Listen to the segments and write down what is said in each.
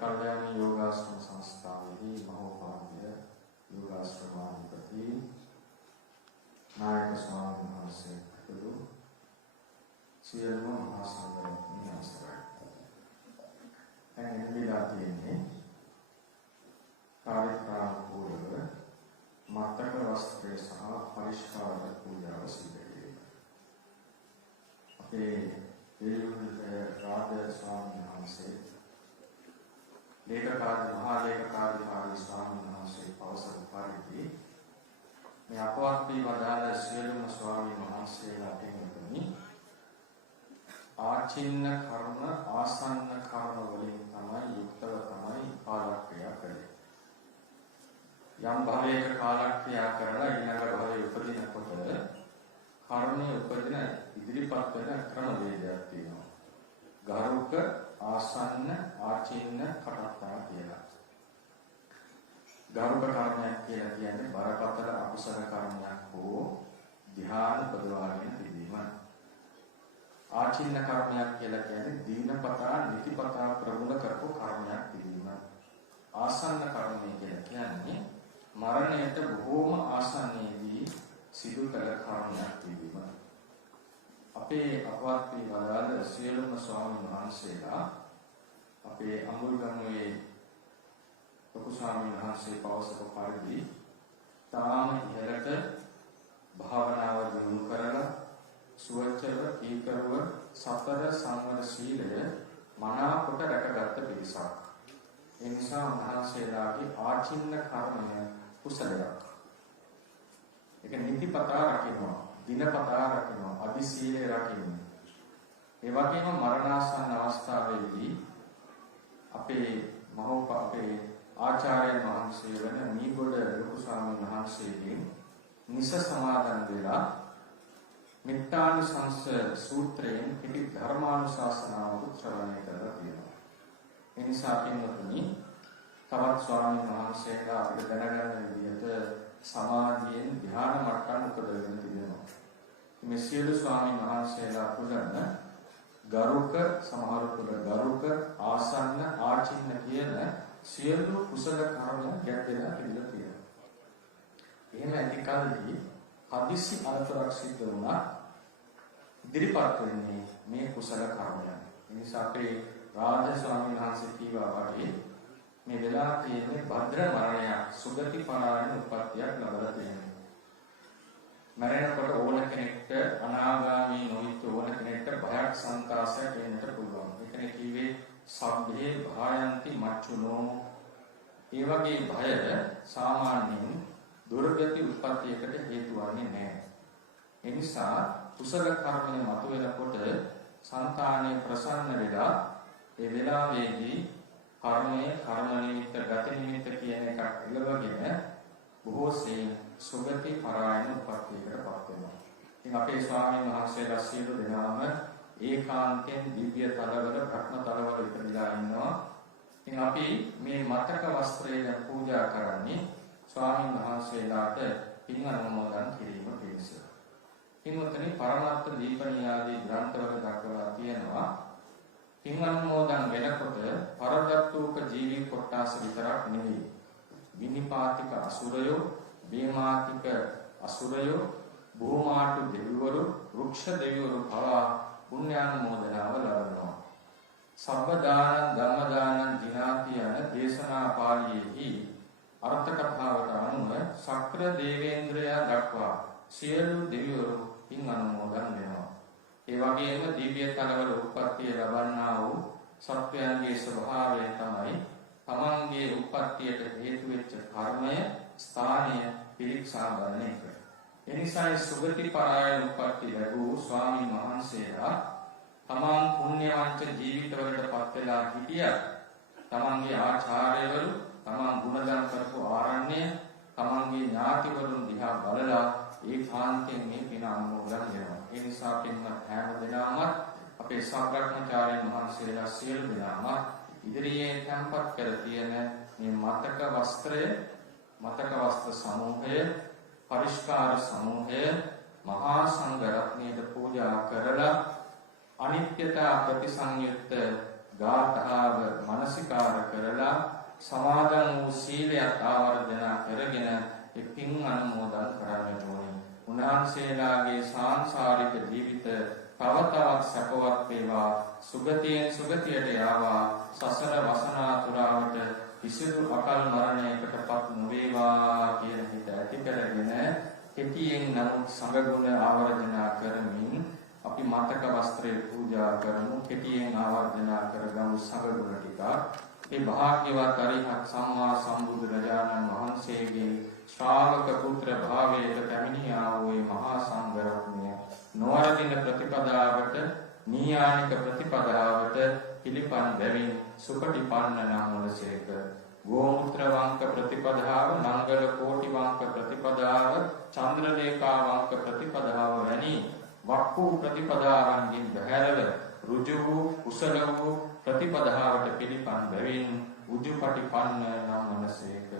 කල්යාණ යෝගාශ්‍රම සංස්ථාවේදී මහෝපාද්‍ය යෝගාශ්‍රමාධිපති නායක ස්වාමීන් වහන්සේ ඇතුළු සියලුම මහා සංඝරත්නයන් අවසරයි. එනිදා තියෙන්නේ කාර්යක්‍රමානුකූලව මතක වස්ත්‍රය සහ පරිස්කාර පූජාව සිදු කිරීම. අපේ රාජ්‍ය ස්වාමීන් වහන්සේ මහා ලේකකාරී ස්වාමීන් වහන්සේ පවසන පරිදි මේ අපවත් වී වදාළ සියලුම ස්වාමීන් වහන්සේලා පින්වතුනි ආචින්න කර්ම ආසන්න කර්ම වලින් තමයි යුක්තව තමයි කාලක්‍රියා කළේ. යම් භවයක කාලක්‍රියා කරලා ඊළඟ භවයේ උපදිනකොට කර්මයේ උපදින ඉදිරිපත් වෙන ක්‍රමවේදයක් තියෙනවා. ගාරුක ආසන්න ආචින්න කටත්තා කියලා. ගාරුක කර්මයක් කියලා කියන්නේ බරපතල අකුසල කර්මයක් හෝ ධ්‍යාන උපදවාගෙන තිබීම. ආචින්න කර්මයක් කියලා කියන්නේ දීනපතා නිතිපතා ප්‍රගුණ කරපු කර්මයක් තිබීම. ආසන්න කර්මය කියලා කියන්නේ මරණයට බොහෝම ආසන්නයේදී සිදු කළ කර්මයක් තිබීම. අපේ අපවත් වී වදාළ සියලුම ස්වාමීන් වහන්සේලා අපේ අඟුල්ගමුවේ ලොකු ස්වාමීන් වහන්සේ පවසපු පරිදි තාම ඉහළට භාවනාව දියුණු කරලා සුවචව කීකරුව සතර සංවර සීලය මනාකොට රැකගත් පිරිසක්. ඒ නිසා මහන්සියලාගේ ආචින්න කර්මය කුසලයක්. ඒක නිතිපතා රකින්නවා, දිනපතා රකින්නවා, අදි සීලය රකින්න. ඒ වගේම මරණාසන්න අවස්ථාවේදී අපේ ආචාර්යයන් වහන්සේ වෙන මීගොඩ ලොකු ස්වාමීන් වහන්සේගෙන් නිස සමාදන් වෙලා මිත්‍යානුසංස සූත්‍රයෙන් පිටි ධර්මානුශාසනාව ශ්‍රවණය කරලා තියෙනවා. ඒ නිසා පින්වතුනි තවත් ස්වාමීන් වහන්සේලා අපිට දැනගන්න විදිහට සමාධියෙන් ධ්‍යාන මට්ටම් උපදවගෙන තිබෙනවා. මේ සියලු ස්වාමීන් වහන්සේලා පුරන ගරුක සමහර පුර ගරුක ආසන්න ආචින්න කියන සියලු කුසල කර්ම ගැටෙලා පිළිලා තියෙනවා. එහෙම ඇති කල්හි හදිසි අනතුරක් සිද්ධ වුණා ඉදිරිපත් වෙන්නේ මේ කුසල කර්මයන්. ඒ නිසා අපේ රාජ ස්වාමීන් වහන්සේ කීවා වගේ මේ වෙලා තියෙන්නේ භද්‍ර මරණයක් සුගති පරායන උපත්තියක් ලබලා තියෙනවා. මරණකොට ඕන කෙනෙක්ට අනාගාමී නොවිත් ඕන කෙනෙක්ට භයක් සංකාසයක් එන්නට පුළුවන්. ඒකනේ කිව්වේ සබ්බේ භායන්ති මච්චුනෝ. ඒ වගේ භය සාමාන්‍යයෙන් දුර්ගති උත්පත්තියකට හේතු වන්නේ නැහැ. ඒ නිසා කුසල කර්මය මතුවෙනකොට సంతානේ ප්‍රසන්න වෙලා ඒ වෙලාවේදී කර්මයේ කර්ම නිමිත්ත ගති නිමිත්ත කියන එකක් ඉලවගෙන බොහෝ සෙයින් සුගති පරායන උපත්තියකට පත් වෙනවා. ඉතින් අපේ ස්වාමීන් වහන්සේලා සියලු දෙනාම ඒකාන්තයෙන් දිව්‍ය තලවල භ්‍රම තලවල ඉපදලා ඉන්නවා. ඉතින් අපි මේ මතක වස්ත්‍රය දැන් පූජා කරන්නේ ස්වාමීන් වහන්සේලාට පින් අනුමෝදන් කිරීම පිණිස. පින්වත්නි පරමාර්ථ දීපණී ආදී ග්‍රන්ථවල දක්වලා තියෙනවා පින් අනුමෝදන් වෙනකොට පරදත්තූක ජීවී කොට්ටාස විතරක් නෙවෙයි. විනිපාතික අසුරයෝ, බේමාතික අසුරයෝ, භූමාටු දෙවිවරු, වෘක්ෂ දෙවිවරු පවා පුණ්‍යානුමෝදනාව ලබනවා. සබ්බ දානං ධම්ම දානං ජිනාති යන දේශනා පාළියේහි අර්ථ කතාවට අනුව සක්‍ර දේවේන්ද්‍රයා දක්වා සියලු දෙවිවරු පින් අනුමෝදන් වෙනවා. ඒ වගේම දිව්‍ය තලවල උත්පත්තිය ලබන්නා වූ සත්වයන්ගේ ස්වභාවය තමයි තමන්ගේ උත්පත්තියට හේතු වෙච්ච කර්මය ස්ථානය පිරික්සා බලන එක. එනිසා සුගති පරායන උත්පත්ති ලැබූ ස්වාමීන් වහන්සේලා තමන් පුණ්‍යවන්ත ජීවිතවලට පත් වෙලා හිටියා. තමන්ගේ ආචාර්යවරු තමන් ගුණධම් කරපු ආරණ්‍ය තමන්ගේ ඥාතිවරුන් දිහා බලලා ඒකාන්තයෙන් මේ පින අනුමෝදන් වෙනවා. ඒ නිසා පින්වත් හැම දෙනාම අපේ සාග්‍රාඥාචාර්යන් වහන්සේලා සියලු දෙනාම ඉදිරියේ තැන්පත් කර තියෙන මේ මතක වස්ත්‍ර සමූහය පරිස්කාර සමූහය මහා සංඝ රත්නයට පූජා කරලා අනිත්‍යතා ප්‍රතිසංයුක්ත ගාථාව මානසිකාර කරලා සමාදන් වූ සීලයක් ආවර්ජන කරගෙන ඒ පින් අනුමෝදන් කරන්නට ඕනේ. උන්වහන්සේලාගේ සාංසාරික ජීවිත තව තවත් සැපවත් වේවා. සුගතියෙන් සුගතියට යාවා. සසර වසනාතුරාවට කිසිදු අකල් මරණයකටපත් නොවේවා කියන හිත ඇති කරගෙන කෙටියෙන් නමුත් සංගුණ ආවර්ජනා කරමින් අපි මතක වස්ත්‍රය පූජා කරමු. කෙටියෙන් ආවර්ජනා කරගමු සංගුණ ටික. ඒ භාග්‍යවත් අරිහත් සම්මා සම්බුදුරජාණන් වහන්සේගේ ශ්‍රාවක පුත්‍ර භාවයට පැමිණියා වූ මහා සංඝරත්නය නොවරදින ප්‍රතිපදාවට නීයානික ප්‍රතිපදාවට පිළිපන් බැවින් සුපටිපන්න නම් වලසේක. ගෝමුත්‍ර වංක ප්‍රතිපදාව, නංගල කෝටි වංක ප්‍රතිපදාව, චන්ද්‍රලේඛා වංක ප්‍රතිපදාව වැනි වක්කු ප්‍රතිපදාවන්ගෙන් බැහැරව ඍජු වූ කුසල වූ ප්‍රතිපදාවට පිළිපන් බැවින් උජුපටිපන්න නම් වලසේක.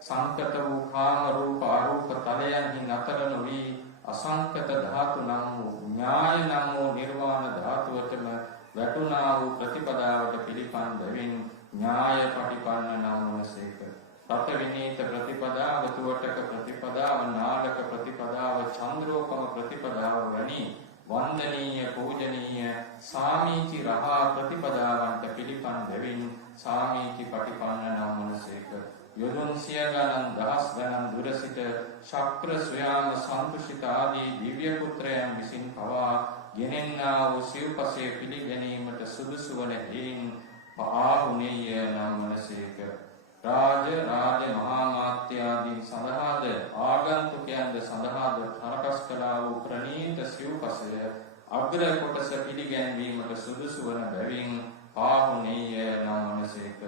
සංකත වූ කාම රූප අරූප තලයන්හි නතර නොවි අසංකත ධාතු නම් වූ ඥාය නම් වූ නිර්වාණ ධාතුවටම වැටුණා වූ ප්‍රතිපදාවට පිළිපන් බැවින් ඥාය පටිපන්න නම් වනසේක. රත විනීත ප්‍රතිපදාව, තුවටක ප්‍රතිපදාව, නාලක ප්‍රතිපදාව, චන්ද්‍රෝපම ප්‍රතිපදාව වැනි වන්දනීය පූජනීය සාමීචි රහා ප්‍රතිපදාවන්ට පිළිපන් බැවින් සාමීචි පටිපන්න නම් වනසේක. යොදුන් සිය ගණන් දහස් ගණන් දුර සිට ශක්‍ර ස්වයාම සන්තුෂිත ආදී දිව්‍ය පුත්‍රයන් විසින් පවා ගෙනෙන්නා වූ සිව්පසය පිළිගැනීමට සුදුසු වන හේයින් පාහුනේය නම් වනසේක. රාජ මහා මාත්‍යාදීන් සඳහාද ආගන්තුකයන්ද සඳහාද තරකස් කළා වූ ප්‍රණීත සිව්පසය අග්‍ර කොටස පිළිගැන්වීමට සුදුසු වන බැවින් පාහුනේය නම් වනසේක.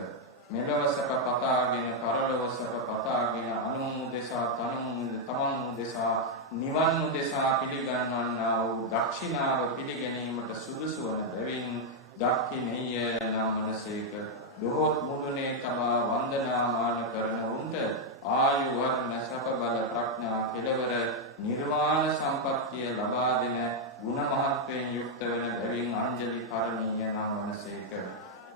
මෙලොව සැප පතාගෙන පරලොව සැප පතාගෙන අනුන් උදෙසා තමන් උදෙසා නිවන් උදෙසා පිළිගන්වන්නා වූ දක්ෂිනාව පිළිගැනීමට සුදුසු වන බැවින් දක්ඛිනේය නම් වනසේක. දොහොත් මුදුනේ තබා වන්දනාමාන කරන උන්ට ආයු වර්ණ සැප බල ප්‍රඥා කෙලවර නිර්වාණ සම්පත්තිය ලබා දෙන ගුණ මහත්වයෙන් යුක්ත වන බැවින් අංජලි කරණීය නම් වනසේක.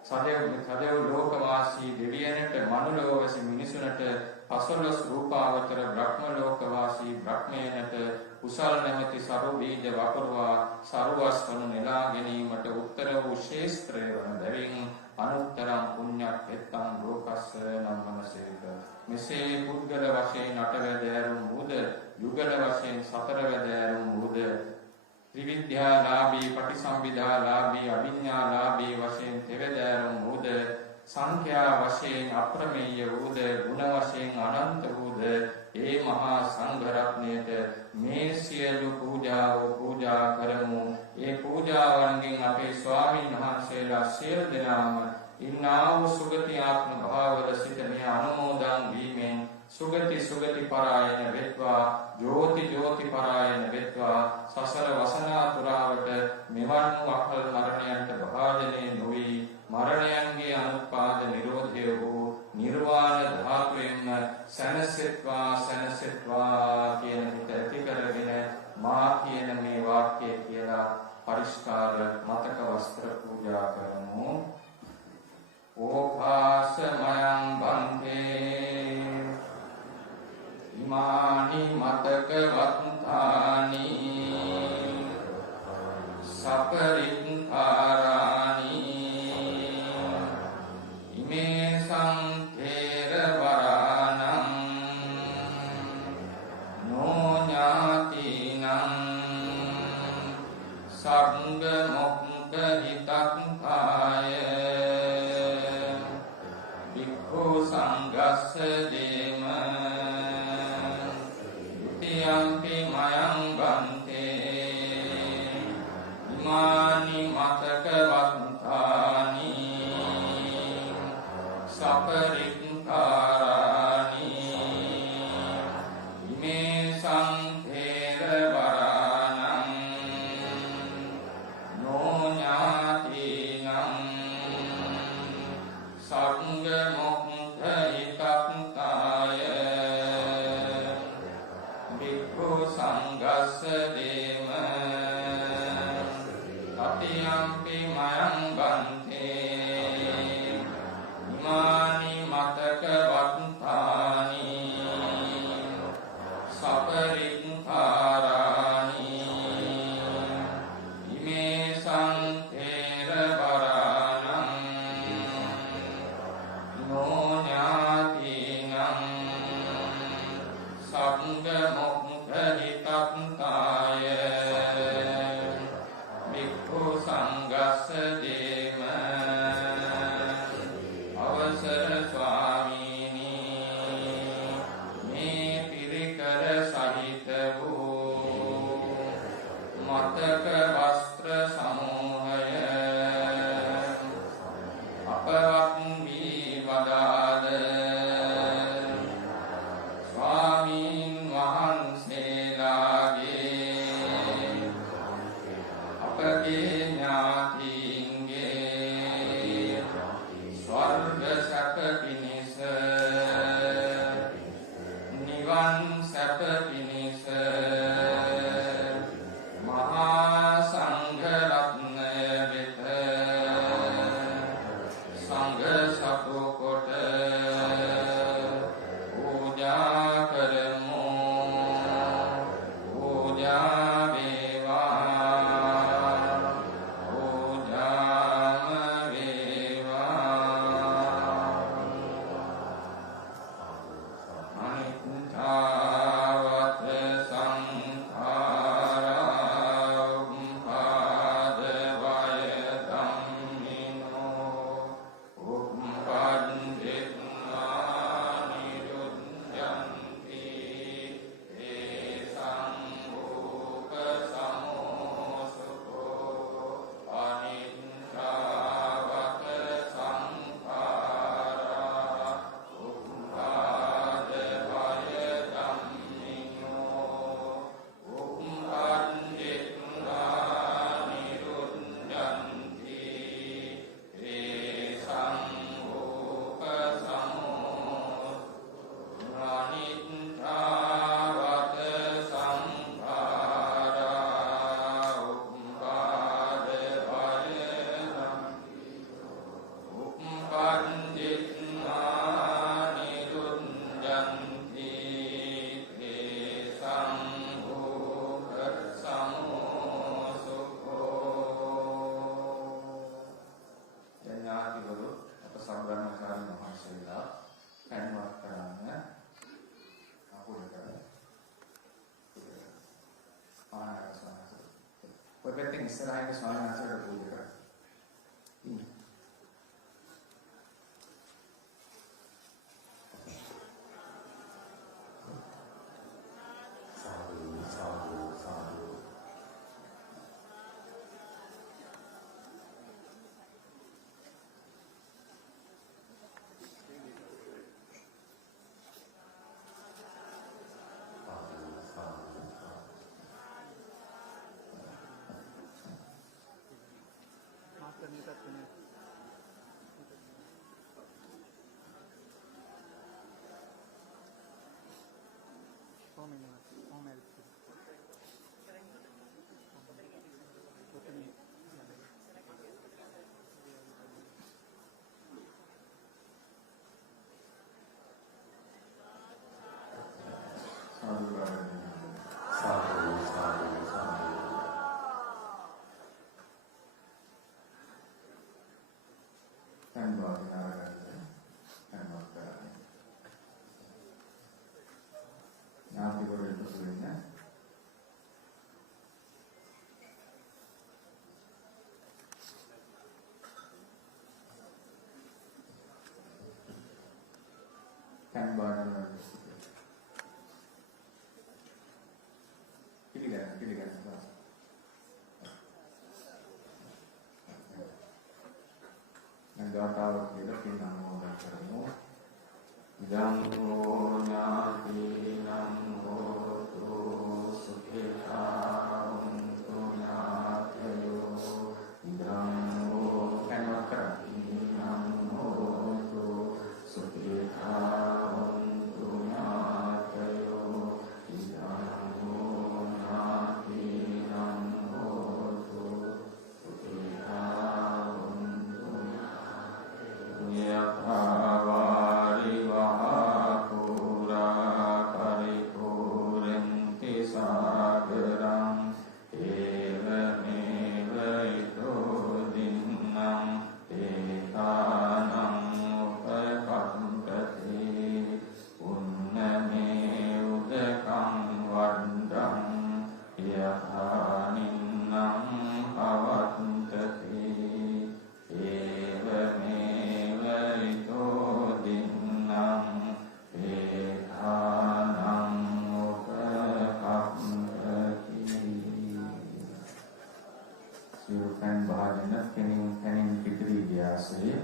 සදෙව් ලෝකවාසී දෙවියනට මනුලෝවැසි මිනිසුනට පසළොස් රූපාවතර බ්‍රහ්ම ලෝකවාසී බ්‍රහ්මයනට කුසල් නැමැති සරු බීජ වපුරවා සරුවස් වනු නෙලා ගැනීමට උත්තර වූ ශේස්ත්‍රය වන බැවින් අනුත්තරම් පුණ්‍යක් එත්තම් ලෝකස්ස නම් වනසේක. මෙසේ පුද්ගල වශයෙන් අටවැදෑරුම් වූද යුගල වශයෙන් සතරවැදෑරුම් වූද ත්‍රිවිද්‍යාලාභී පටිසම්භිදාලාභී අභිඥාලාභී වශයෙන් තෙවදෑරුම් වූද සංඛ්‍යා වශයෙන් අප්‍රමේය වූද ගුණ වශයෙන් අනන්ත වූද ඒ මහා සංඝරත්නයට මේ සියලු පූජාව පූජා කරමු. ඒ පූජාවන්ගෙන් අපේ ස්වාමීන් වහන්සේලා සියලු දෙනාම ඉන්නා වූ සුගති ආත්ම භාවවල සිට මේ අනුමෝදන් වීමෙන් සුගති පරායන වෙත්වා, ජෝති පරායන වෙත්වා. සසර වසනාතුරාවට මෙවන් වූ අකල් මරණයන්ට භාජනය නොවි මරණයන්ගේ අනුත්පාද නිරෝධය වූ නිර්වාණ ධාතුවෙන්ම සැනසෙත්වා කියන හිත ඇති කරගෙන මා කියන මේ වාක්‍යය කියලා පරිස්කාර මතක වස්ත්‍ර පූජා කරමු. ඕකාසමයං බන්තේ ඉමානි මතක වත්තානි සපරිත්තාරානි ඉමේ සංඛේර වරාණං නොඥාතිනං සංඝ මොක්ඛ හිතක්ඛාය වික්ඛු සංඝස්ස දේම යම්පි මයං බන්තේ ඉමානි මතක වත්තානි සපරික්ඛාරානි ඉමේ සංඛේර වරාණං නොඥාතිනං සංඝ මොක්ඛ හිතක්ඛාය සංඝස්ස දේම තතියම්පි මයං බන්තේ ඉස්සරහින් ස්වාමීන් වහන්සේට පූජා කරා. Kan badan pilihan Nagatawa kita pinangodan karmo Jango nyati namgo tu sukita untuk nyatayo Jango kanwakati namgo tu sukita untuk nyatayo Jango nyati namgo tu sukita Yathavari vahapura සිරුපෙන් බහගෙන කෙනින් පිටරි ගියාසේ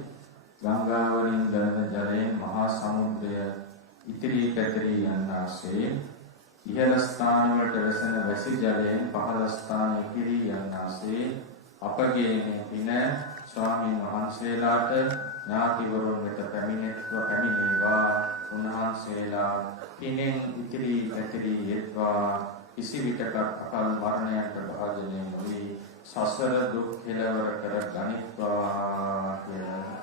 ගංගාවලින් ගලන ජලයෙන් මහා සමුද්‍රය ඉතිරි පැතිරී යන්නාසේ ඉහළ ස්ථාන වලට රැසෙන වැසි ජලයෙන් පහළ ස්ථාන ඉතිරි යන්නාසේ අපගේ මේ පින ස්වාමීන් වහන්සේලාට ඥාතිවරුන් වෙත පැමිණේවා උන්වහන්සේලා පිනෙන් ඉතිරි පැතිරි යෙත්වා කිසි විටක අකල් මරණයට භාජනය නොවි සසර දුක් කෙලවර කර ගනිත්වා කියලා